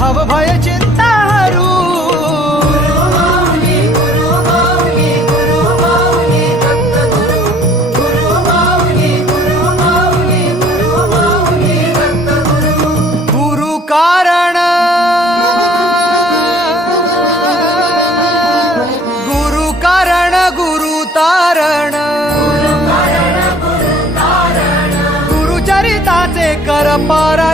भव भय चिंता हरू गुरु कारण गुरु तारण गुरुचरिताचे कर पारायण